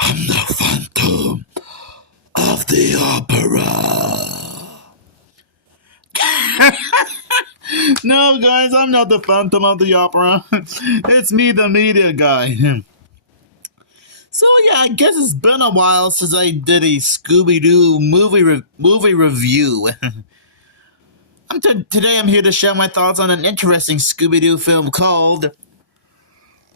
I'm the Phantom of the Opera. No, guys, I'm not the Phantom of the Opera. It's me, the media guy. So yeah, I guess it's been a while since I did a Scooby-Doo movie review. Today I'm here to share my thoughts on an interesting Scooby-Doo film called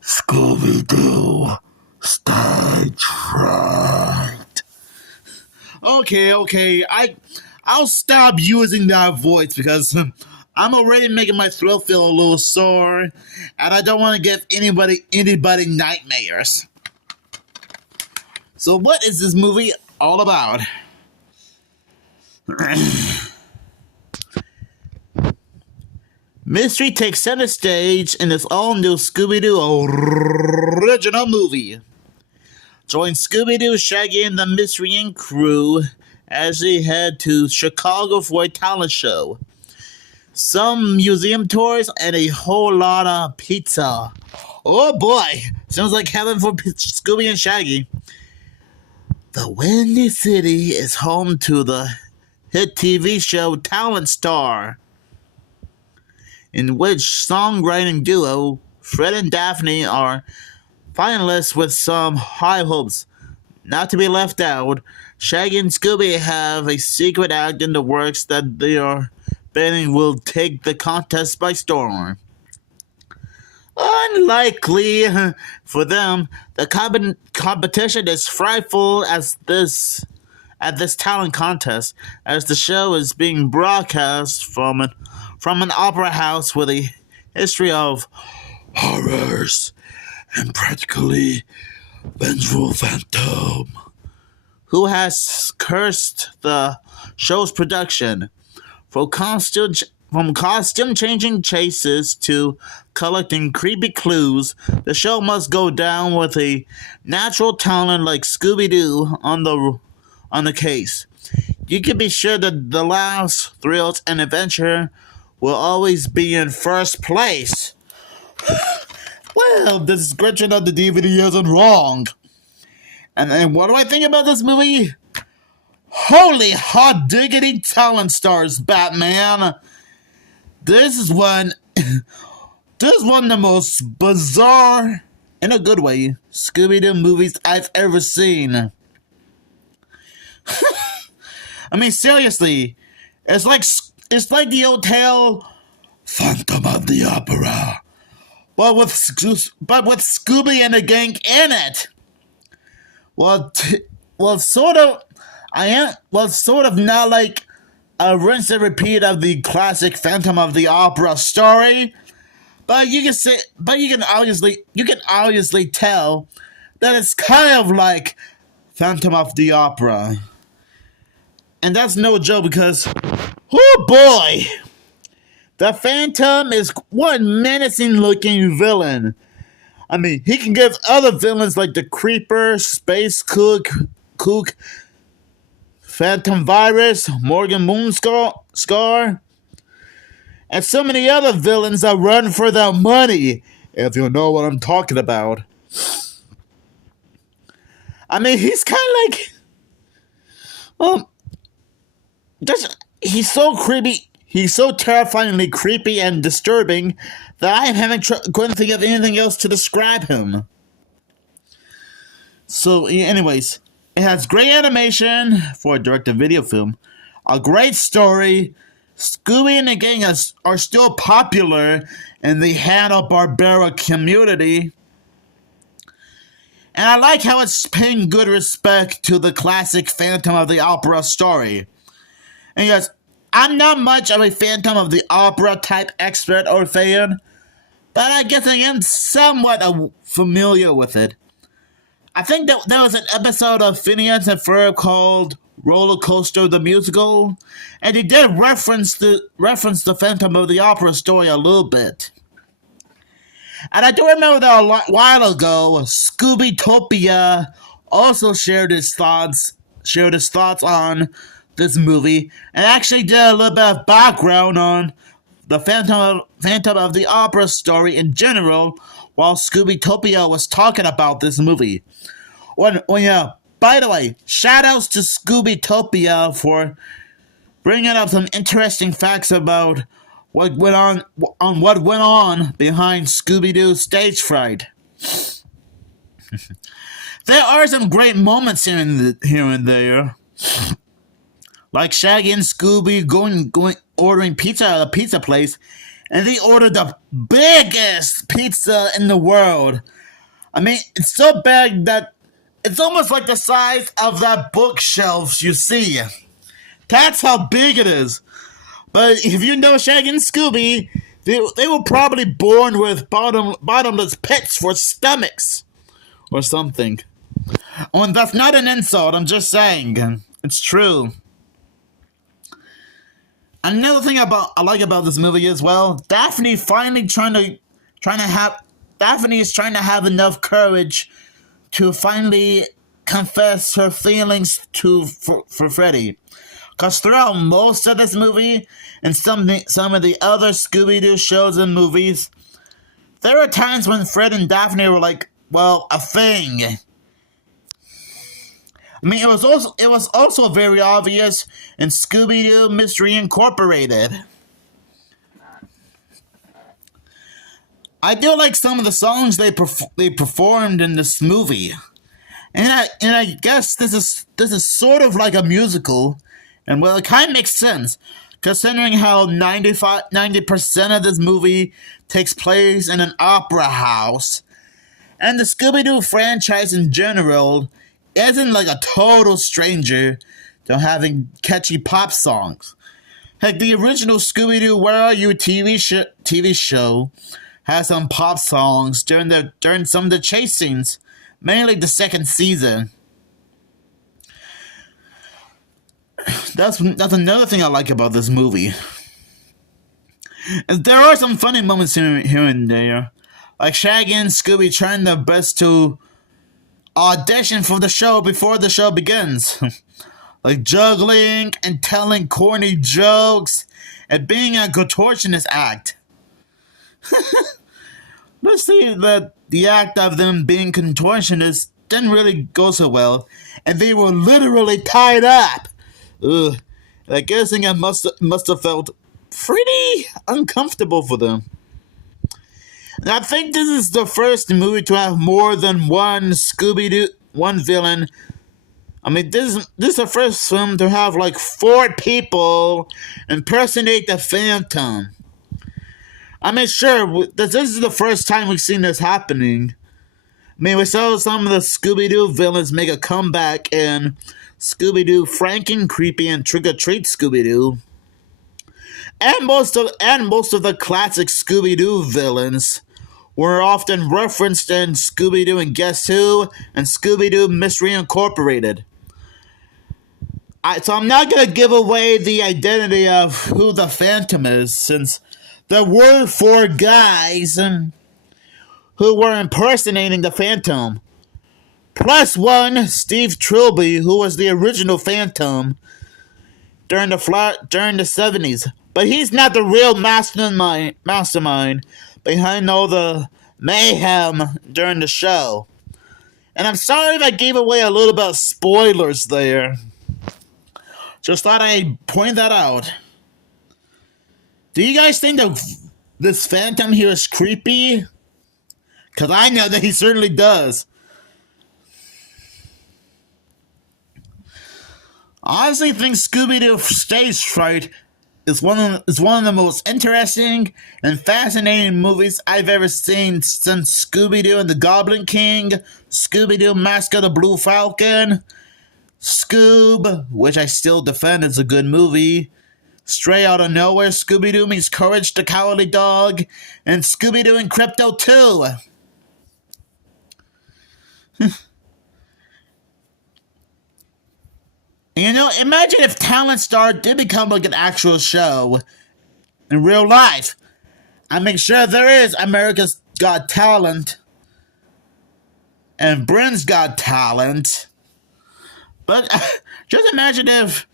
Scooby-Doo Stage Fright. Okay, I'll stop using that voice because I'm already making my throat feel a little sore, and I don't want to give anybody nightmares. So what is this movie all about? Mystery takes center stage in this all-new Scooby-Doo original movie. Join Scooby-Doo, Shaggy, and the Mystery Inc. crew as they head to Chicago for a talent show, some museum tours, and a whole lot of pizza. Oh boy, sounds like heaven for Scooby and Shaggy. The Windy City is home to the hit TV show Talent Star, in which songwriting duo Fred and Daphne are finalists with some high hopes. Not to be left out, Shaggy and Scooby have a secret act in the works that they are betting will take the contest by storm. Unlikely for them, the competition is frightful at this talent contest, as the show is being broadcast from an opera house with a history of horrors and practically vengeful phantom who has cursed the show's production. From costume changing chases to collecting creepy clues, the show must go down with a natural talent like Scooby-Doo on the case. You can be sure that the laughs, thrills, and adventure will always be in first place. Well, the description of the DVD isn't wrong. And what do I think about this movie? Holy hot diggity talent stars, Batman! This is one of the most bizarre, in a good way, Scooby-Doo movies I've ever seen. I mean, seriously, it's like the old tale Phantom of the Opera, but with Scooby and the gang in it. Sort of not like a rinse and repeat of the classic Phantom of the Opera story, but you can obviously tell that it's kind of like Phantom of the Opera, and that's no joke because, oh boy, the Phantom is one menacing-looking villain. I mean, he can give other villains like the Creeper, Space Kook, Phantom Virus, Morgan Moonscar, and so many other villains that run for their money, if you know what I'm talking about. I mean, he's kind of like, he's so creepy. He's so terrifyingly creepy and disturbing that I am couldn't think of anything else to describe him. So, anyways, it has great animation for a direct-to-video film, a great story. Scooby and the gang are still popular in the Hanna-Barbera community. And I like how it's paying good respect to the classic Phantom of the Opera story. And yes, I'm not much of a Phantom of the Opera type expert or fan, but I guess I am somewhat familiar with it. I think that there was an episode of Phineas and Ferb called Roller Coaster the Musical, and he did reference the Phantom of the Opera story a little bit. And I do remember that a while ago, Scooby-Topia also shared his thoughts on this movie, and actually did a little bit of background on the Phantom of the Opera story in general, while Scooby-Topia was talking about this movie. By the way, shoutouts to Scooby-Topia for bringing up some interesting facts about what went on behind Scooby-Doo stage fright. There are some great moments here and there, like Shaggy and Scooby going ordering pizza at a pizza place, and they ordered the biggest pizza in the world. I mean, it's so big that it's almost like the size of that bookshelf you see. That's how big it is. But if you know Shaggy and Scooby, they were probably born with bottomless pits for stomachs or something. Oh, and that's not an insult, I'm just saying. It's true. Another thing I like about this movie as well, Daphne is trying to have enough courage to finally confess her feelings for Freddy. Because throughout most of this movie and some of the other Scooby-Doo shows and movies, there are times when Fred and Daphne were like, well, a thing. I mean, it was also very obvious in Scooby-Doo Mystery Incorporated. I do like some of the songs they performed in this movie, and I guess this is sort of like a musical, and well, it kind of makes sense considering how 90% of this movie takes place in an opera house, and the Scooby-Doo franchise in general isn't like a total stranger to having catchy pop songs. Heck, the original Scooby-Doo Where Are You TV show has some pop songs during some of the chase scenes, mainly the second season. That's another thing I like about this movie. And there are some funny moments here and there, like Shaggy and Scooby trying their best to audition for the show before the show begins. Like juggling and telling corny jokes and being a contortionist act. Let's say that the act of them being contortionists didn't really go so well, and they were literally tied up. Ugh. I guess it must have felt pretty uncomfortable for them. And I think this is the first movie to have more than one villain. I mean, this is the first film to have like 4 people impersonate the Phantom. I mean, sure, this is the first time we've seen this happening. I mean, we saw some of the Scooby-Doo villains make a comeback in Scooby-Doo Franken, Creepy, and Trick or Treat Scooby-Doo. And most of the classic Scooby-Doo villains were often referenced in Scooby-Doo and Guess Who and Scooby-Doo Mystery Incorporated. So I'm not going to give away the identity of who the Phantom is, since there were 4 guys who were impersonating the Phantom. Plus one, Steve Trilby, who was the original Phantom during the 70s. But he's not the real mastermind behind all the mayhem during the show. And I'm sorry if I gave away a little bit of spoilers there. Just thought I'd point that out. Do you guys think that this Phantom here is creepy? Because I know that he certainly does. I honestly think Scooby-Doo Stage Fright is one of the most interesting and fascinating movies I've ever seen since Scooby-Doo and the Goblin King, Scooby-Doo Mask of the Blue Falcon, Scoob, which I still defend as a good movie, Stray Out of Nowhere, Scooby-Doo Meets Courage the Cowardly Dog, and Scooby-Doo and Crypto 2. You know, imagine if Talent Star did become like an actual show in real life. I mean, sure, there is America's Got Talent and Britain's Got Talent, but just imagine if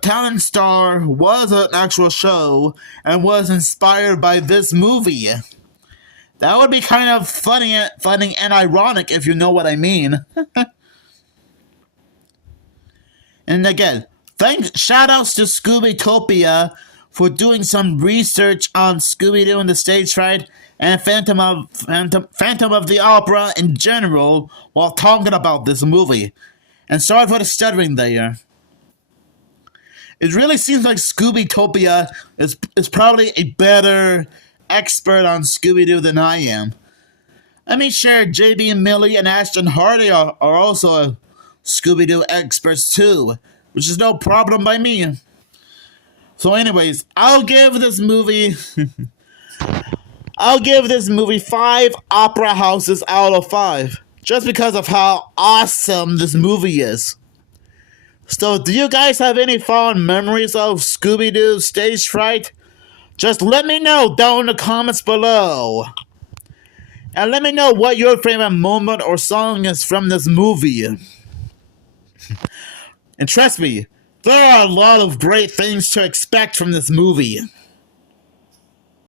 Talent Star was an actual show and was inspired by this movie. That would be kind of funny and ironic if you know what I mean. And again, shoutouts to Scooby-Topia for doing some research on Scooby-Doo and the Stage Fright and Phantom of the Opera in general while talking about this movie. And sorry for the stuttering there. It really seems like Scooby-Topia is probably a better expert on Scooby-Doo than I am. I mean, sure, JB and Millie and Ashton Hardy are also Scooby-Doo experts too, which is no problem by me. So anyways, I'll give this movie 5 opera houses out of 5, just because of how awesome this movie is. So do you guys have any fond memories of Scooby-Doo Stage Fright? Just let me know down in the comments below. And let me know what your favorite moment or song is from this movie. And trust me, there are a lot of great things to expect from this movie.